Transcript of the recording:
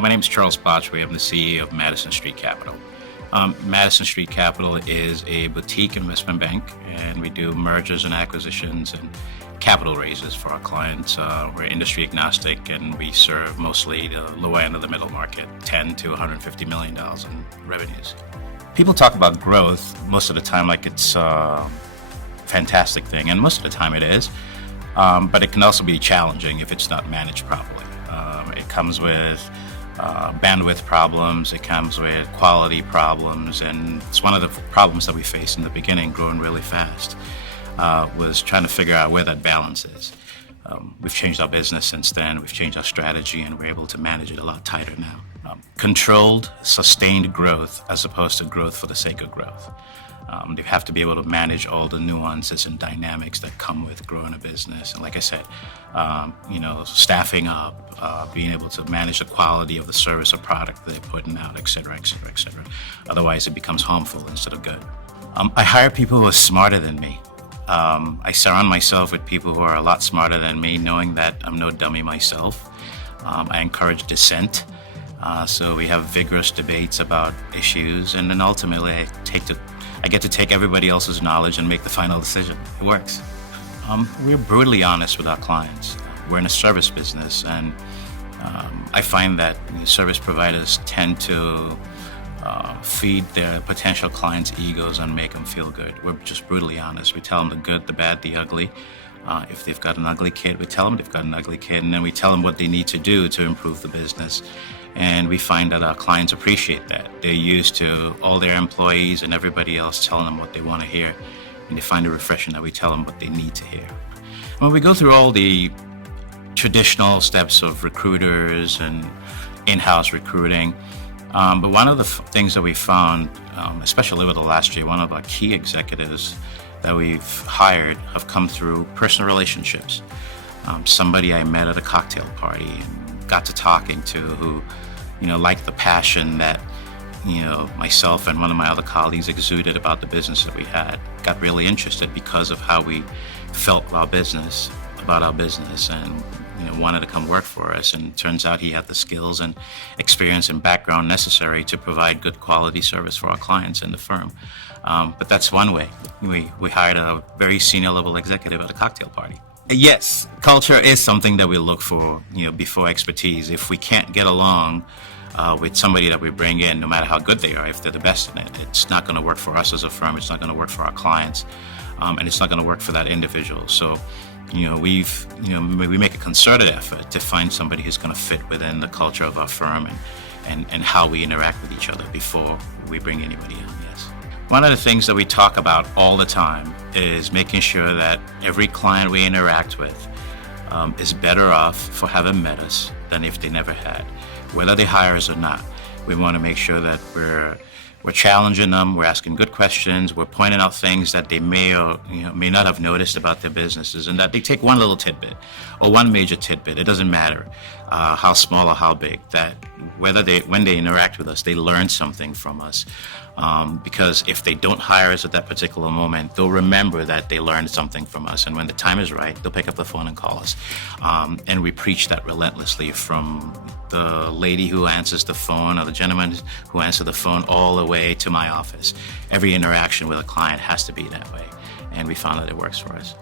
My name is Charles Botchway. I'm the CEO of Madison Street Capital. Madison Street Capital is a boutique investment bank, and we do mergers and acquisitions and capital raises for our clients. We're industry agnostic, and we serve mostly the lower end of the middle market, $10 to $150 million in revenues. People talk about growth most of the time like it's a fantastic thing, and most of the time it is, but it can also be challenging if it's not managed properly. It comes with bandwidth problems, it comes with quality problems, and it's one of the problems that we faced in the beginning, growing really fast, was trying to figure out where that balance is. We've changed our business since then, we've changed our strategy, and we're able to manage it a lot tighter now. Controlled, sustained growth as opposed to growth for the sake of growth. You have to be able to manage all the nuances and dynamics that come with growing a business. And like I said, staffing up, being able to manage the quality of the service or product they're putting out, et cetera, et cetera, et cetera. Otherwise, it becomes harmful instead of good. I hire people who are smarter than me. I surround myself with people who are a lot smarter than me, knowing that I'm no dummy myself. I encourage dissent. So we have vigorous debates about issues, and then ultimately I get to take everybody else's knowledge and make the final decision. It works. We're brutally honest with our clients. We're in a service business, and I find that service providers tend to feed their potential clients' egos and make them feel good. We're just brutally honest. We tell them the good, the bad, the ugly. If they've got an ugly kid, we tell them they've got an ugly kid, and then we tell them what they need to do to improve the business. And we find that our clients appreciate that. They're used to all their employees and everybody else telling them what they want to hear, and they find it refreshing that we tell them what they need to hear. When we go through all the traditional steps of recruiters and in-house recruiting, but one of the things that we found, especially over the last year, one of our key executives that we've hired have come through personal relationships. Somebody I met at a cocktail party and got to talking to who, liked the passion that, myself and one of my other colleagues exuded about the business that we had. Got really interested because of how we felt about our business, and wanted to come work for us. And it turns out he had the skills and experience and background necessary to provide good quality service for our clients in the firm. But that's one way. We hired a very senior level executive at a cocktail party. Yes, culture is something that we look for, before expertise. If we can't get along with somebody that we bring in, no matter how good they are, if they're the best in it, it's not going to work for us as a firm, it's not going to work for our clients, and it's not going to work for that individual. So, we make a concerted effort to find somebody who's going to fit within the culture of our firm and how we interact with each other before we bring anybody on, yes. One of the things that we talk about all the time is making sure that every client we interact with is better off for having met us than if they never had, whether they hire us or not. We want to make sure that we're challenging them, we're asking good questions, we're pointing out things that they may or may not have noticed about their businesses, and that they take one little tidbit or one major tidbit. It doesn't matter how small or how big, that when they interact with us, they learn something from us. Because if they don't hire us at that particular moment, they'll remember that they learned something from us, and when the time is right, they'll pick up the phone and call us. And we preach that relentlessly, from the lady who answers the phone or the gentleman who answers the phone all the way to my office. Every interaction with a client has to be that way, and we found that it works for us.